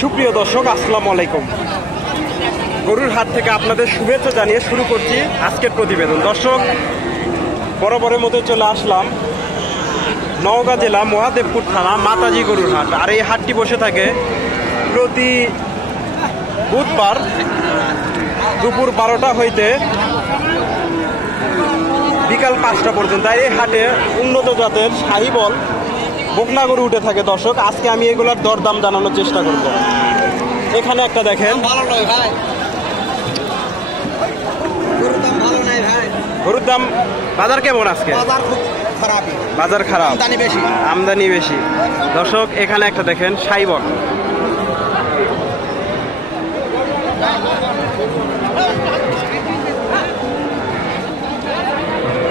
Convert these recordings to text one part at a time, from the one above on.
সুপ্রিয় দর্শক, আসসালামু আলাইকুম। গরুর হাট থেকে আপনাদের শুভেচ্ছা জানিয়ে শুরু করছি আজকের প্রতিবেদন। দর্শক, বরাবরের মতো চলে আসলাম নওগাঁ জেলা মহাদেবপুর থানা মাতাজি গরুর হাট। আর এই হাটটি বসে থাকে প্রতি বুধবার দুপুর 12টা হইতে বিকাল 5টা পর্যন্ত। এই হাটে উন্নত জাতের শাহিবল বকনা গরু উঠে থাকে। দর্শক, আজকে আমি এগুলোর দরদাম জানানোর চেষ্টা করব। এখানে একটা দেখেন, গরুর দাম বাজার কেমন আজকে? বাজার খারাপ, আমদানি বেশি। দর্শক, এখানে একটা দেখেন শাহিবল।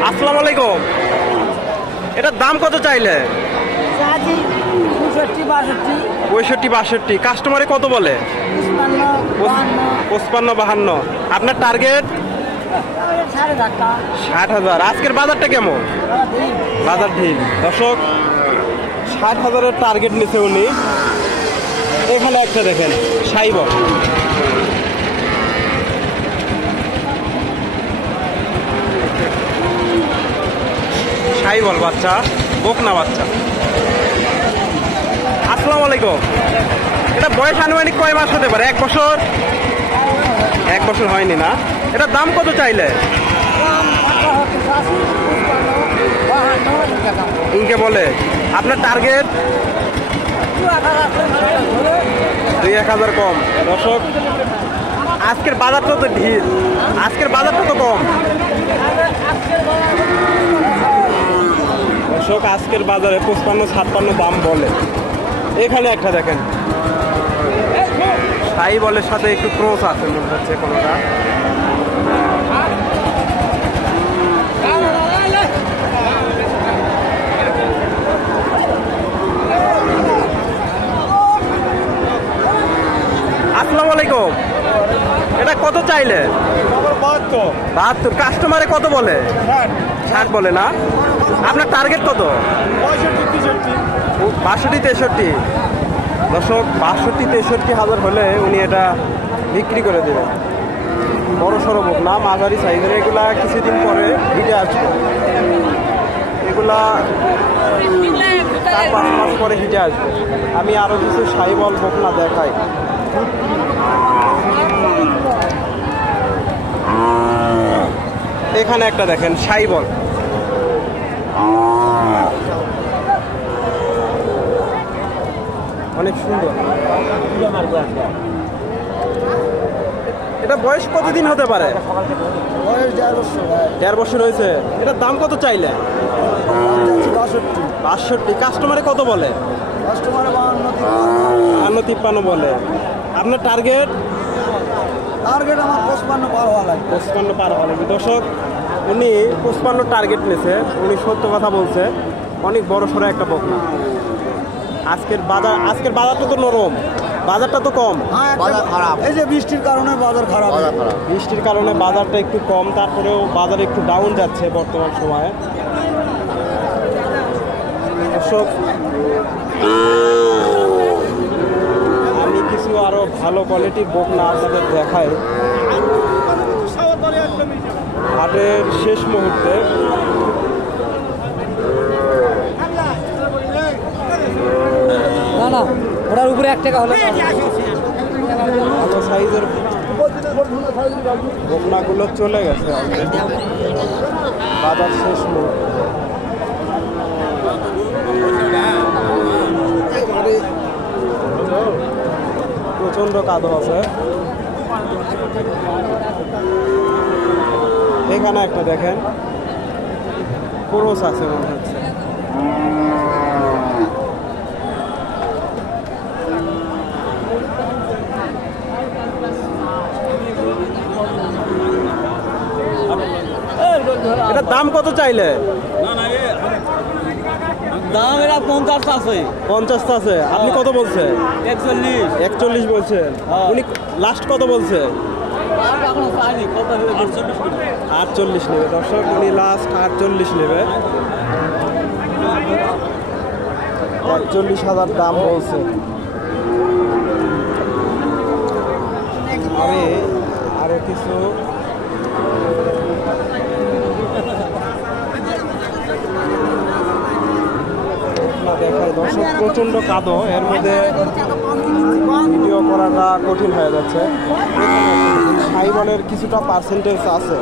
আসসালামু আলাইকুম। এটার দাম কত চাইলে? 65-62। কাস্টমারে কত বলে? 55-52। আপনার টার্গেট 60,000। আজকের বাজারটা কেমন? বাজার ঠিক। দর্শক, 60,000-এর টার্গেট নিচ্ছে উনি। এখানে একটা দেখেন শাহিবল। শাহিবল বাচ্চা, বকনা বাচ্চা। আসসালামু আলাইকুম। এটা বয়স আনুমানিক কয় মাস হতে পারে? 1 বছর? 1 বছর হয়নি না? এটার দাম কত চাইলে? ইনকে বলে। আপনার টার্গেট? 2-1000 কম। দর্শক, আজকের বাজারটা তো ঢিল, আজকের বাজারটা তো কম। দর্শক, আজকের বাজারে 55-56 দাম বলে। এখানে একটা দেখেন শাহিবলের সাথে একটু ক্রস আছে মনে হচ্ছে কোনোটা। আসসালামু আলাইকুম। এটা কত চাইলে? 72। কাস্টমারে কত বলে? 60 বলে না? আপনার টার্গেট কত? 62-63। দর্শক, 62-63 হাজার হলে উনি এটা বিক্রি করে দেবেন। বড় সড়ো বুক না, মাঝারি সাইজের। এগুলা কিছুদিন পরে হিটে আসবে। এগুলা 4-5 মাস পরে হিটে আসবে। আমি আরো কিছু শাহিবল বকনা দেখাই। এখানে একটা দেখেন শাহিবল। অনেক সুন্দর। এটা বয়স কতদিন হতে পারে? বয়স 1.5 বছর হয়েছে। এটার দাম কত চাইলে? 62। কাস্টমারে কত বলে? কাস্টমারে 52-53 বলে। আপনার টার্গেট? টার্গেট আমার 55 পার হওয়া লাগবে। 55 পার হওয়া লাগবে। দর্শক, উনি 55 টার্গেট নিয়েছে। উনি সত্য কথা বলছে। অনেক বড় সড়ো একটা বকনা। আজকের বাজারটা তো নরম, বাজারটা তো কম। বাজার খারাপ, এই যে বৃষ্টির কারণে বাজার খারাপ। বৃষ্টির কারণে বাজারটা একটু কম, তারপরেও বাজার একটু ডাউন যাচ্ছে বর্তমান সময়ে। দর্শক, আমি কিছু আরো ভালো কোয়ালিটির বকনা আপনাদের দেখাই হাটের শেষ মুহূর্তে। না, ওটার উপরে 1 টাকা হলে ভালো সাইজের বকনাগুলো চলে গেছে অলরেডি। বাজার শেষ মুহূর্তে। প্রচন্ড কাদো আছে। এখানে একটা দেখেন ক্রস আছে মনে হচ্ছে। এটার দাম কত চাইলে? দাম এরা 50 আছে। 50 আছে। আপনি কত বলছেন? 41 বলছেন। উনি লাস্ট কত বলছে? 48 নেবে। দর্শক, উনি লাস্ট 48 নেবে। 41,000 দাম বলছে। আমি আরো কিছু দেখাই দর্শক, প্রচন্ড কাদো, এর মধ্যে ভিডিও করাটা কঠিন হয়ে যাচ্ছে। সাইবলের কিছুটা পার্সেন্টেজ আছে।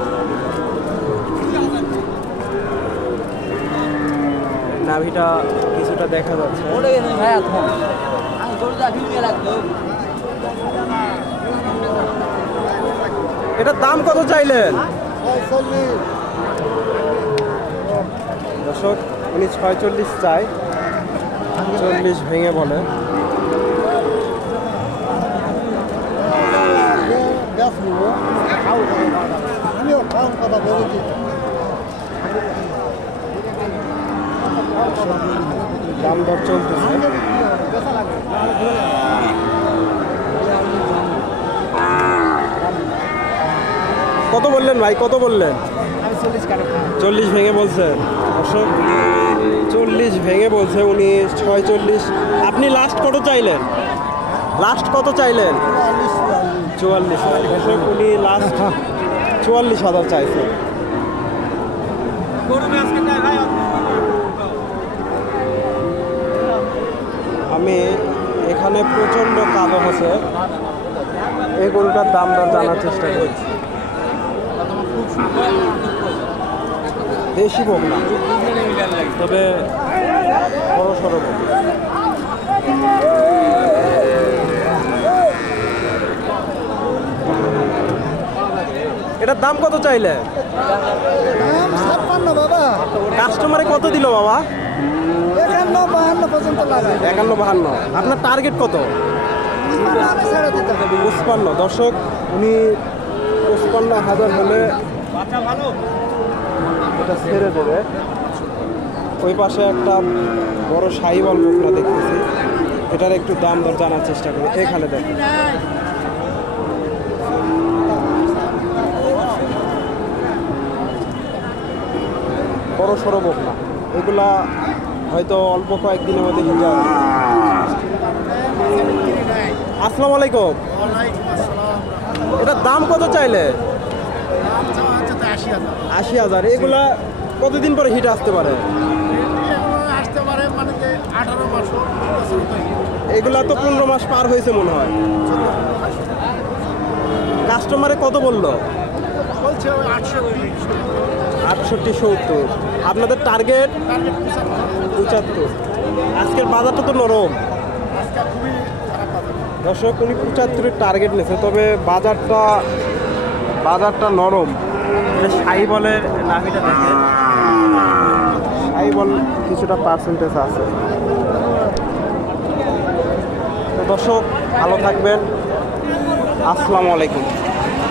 নাভিটা কিছুটা দেখা যাচ্ছে। এটার দাম কত চাইলেন দর্শক? উনি 46 চাই, 40 ভেঙে বলে। দাম দর চলতেছে। কত বললেন ভাই, কত বললেন? 40 ভেঙে বলছেন দর্শক, 40 ভেঙে বলছে উনি 46। আপনি লাস্ট কত চাইলেন? লাস্ট কত চাইলেন? 44,000 দর্শক, উনি লাস্ট 44,000 চাইছে। আমি এখানে প্রচন্ড কালো হচ্ছে, এই গরুটার দাম দর জানার চেষ্টা করছি। দেশি ভোগ না, তবে বড় সড়ো ভোগ। এটার দাম কত চাইলে? 56 বাবা। কাস্টমারে কত দিল বাবা? 51-52 পর্যন্ত লাগে। 51-52। আপনার টার্গেট কত? 55। দর্শক, উনি 55,000 হলে এটা ছেড়ে দেবে। ওই পাশে একটা বড় সাইবল বকনা দেখতেছি, এটার একটু দাম দর জানার চেষ্টা করি। এখানে দেখেন, বড় সড়ো বকনা, এগুলা হয়তো অল্প কয়েকদিনের মধ্যে হিটে আসবে। আসসালামু আলাইকুম। এটার দাম কত চাইলে? 80,000। এগুলা কতদিন পরে হিট আসতে পারে? এগুলা তো 15 মাস পার হয়েছে মনে হয়। কাস্টমারে কত বললো? 68-70। আপনাদের টার্গেট 75। আজকের বাজারটা তো নরম দর্শক, উনি 75-এর টার্গেট নিয়েছে, তবে বাজারটা নরম। সাইবলের নাভিটা দেখে, সাইবল কিছুটা পার্সেন্টেজ আছে। তো দর্শক, ভালো থাকবেন। আসসালামু আলাইকুম।